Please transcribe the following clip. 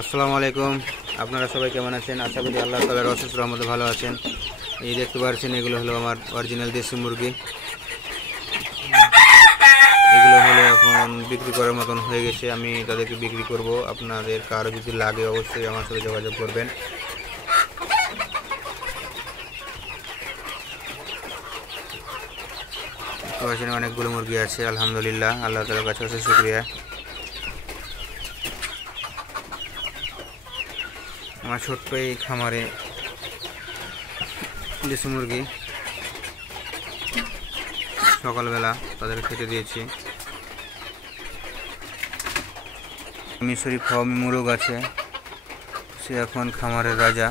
আসসালামু আলাইকুম। আপনারা সবাই কেমন আছেন? আশা করি আল্লাহ তাআলার অশেষ রহমতে ভালো আছেন। এই দেখতে পাচ্ছেন, এগুলো হলো আমার অরিজিনাল দেশি মুরগি। এগুলো হলো এখন বিক্রি করার মতন হয়ে গেছে। আমি তাদেরকে বিক্রি করব। আপনাদের কারো যদি লাগে অবশ্যই আমার সাথে যোগাযোগ করবেন। অনেকগুলো মুরগি আছে, আলহামদুলিল্লাহ, আল্লাহ তাআলার কাছে অশেষ শুকরিয়া। আমার ছোট্ট এই খামারে দেশি মুরগি সকালবেলা তাদের খেতে দিয়েছি। মিশরি ফার্মি মুরগ আছে, সে এখন খামারের রাজা।